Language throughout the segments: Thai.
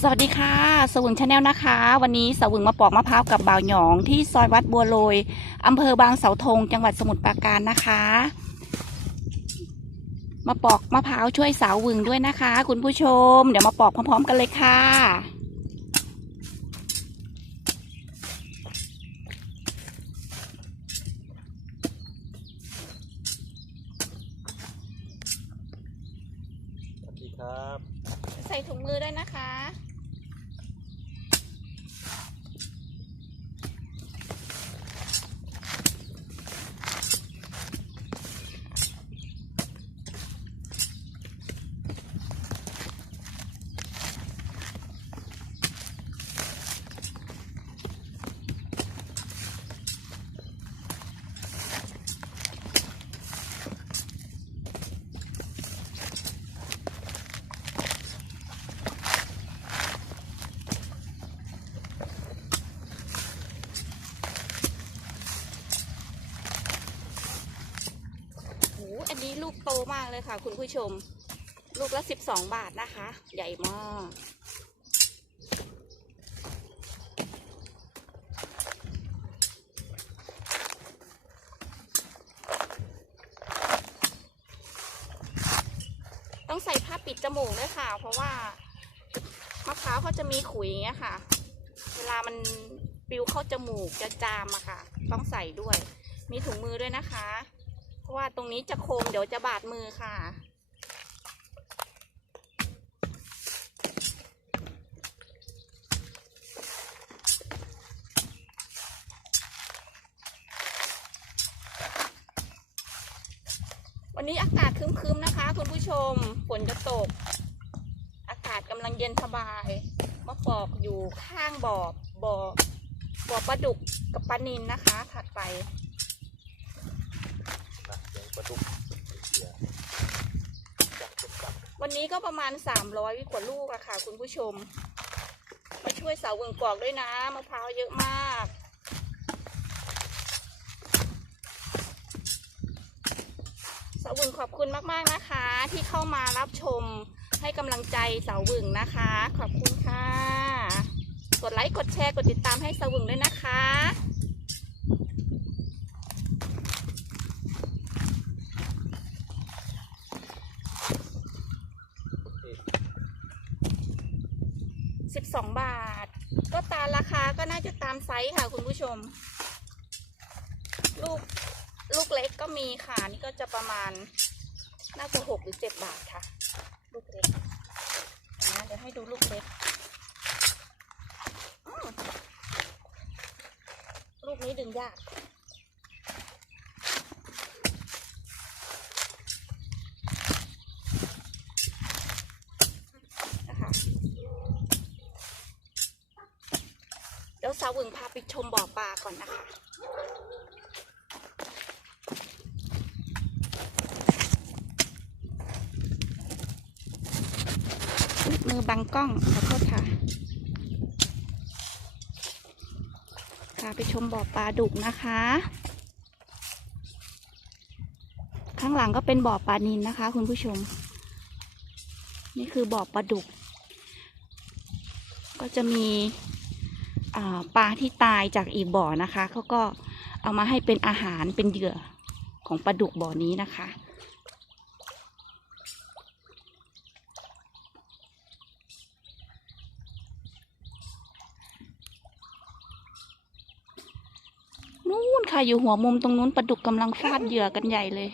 สวัสดีค่ะ สวึงชาแนลนะคะ วันนี้สวึงมาปอกมะพร้าวกับบ่าวหยองที่ซอยวัดบัวโรยอำเภอบางเสาธงจังหวัดสมุทรปราการนะคะ มาปอกมะพร้าวช่วยสาววึงด้วยนะคะ คุณผู้ชม เดี๋ยวมาปอกพร้อมๆกันเลยค่ะสวัสดีครับ ใส่ถุงมือด้วยนะคะ มากเลยค่ะ คุณผู้ชม ลูกละสิบสองบาทนะคะ ใหญ่มากต้องใส่ผ้าปิดจมูกด้วยค่ะ เพราะว่ามะพร้าวเขาจะมีขุยอย่างเงี้ยค่ะ เวลามันปิวเข้าจมูกจะจามอะค่ะ ต้องใส่ด้วย มีถุงมือด้วยนะคะ เพราะว่าตรงนี้จะโคมเดี๋ยวจะบาดมือค่ะ วันนี้อากาศคึ้มๆนะคะ คุณผู้ชมฝนจะตก อากาศกำลังเย็นสบายมาปอกอยู่ข้างบ่อบ่อบ่อปลาดุกกับปลานินนะคะ ถัดไป ประดุกวันนี้ก็ประมาณ 300กว่าลูกอะค่ะ คุณผู้ชม มาช่วยสาวเวึงกอกด้วยนะมะพร้าวเยอะมาก สาวเวึงขอบคุณมากๆนะคะ ที่เข้ามารับชมให้กำลังใจสาวเวึงนะคะ ขอบคุณค่ะ กดไลค์กดแชร์กดติดตามให้สาวเวึงด้วยนะคะ โอเค 12 บาท ก็ตามราคาก็น่าจะตามไซส์ค่ะคุณผู้ชม ลูกลูกเล็กก็มีค่ะ นี่ก็จะประมาณน่าจะหกหรือเจ็ดบาทค่ะ ลูกเล็กนะเดี๋ยวให้ดูลูกเล็กลูกนี้ดึงยาก นะคะเดี๋ยว สาวึงพาไปชมบ่อปลาก่อนนะคะ มือบังกล้องขอโทษค่ะ พาไปชมบ่อปลาดุกนะคะ ข้างหลังก็เป็นบ่อปลานินนะคะ คุณผู้ชม นี่คือบ่อปลาดุก ก็จะมี ปลาที่ตายจากอีกบ่อนะคะเขาก็เอามาให้เป็นอาหารเป็นเหยื่อของปลาดุกบ่อนี้นะคะ นู่นค่ะอยู่หัวมุมตรงนู้นปลาดุกกำลังฟาดเหยื่อกันใหญ่เลย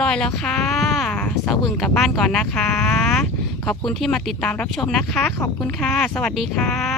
ร้อยแล้วค่ะสาวึงกลับบ้านก่อนนะคะ ขอบคุณที่มาติดตามรับชมนะคะ ขอบคุณค่ะ สวัสดีค่ะ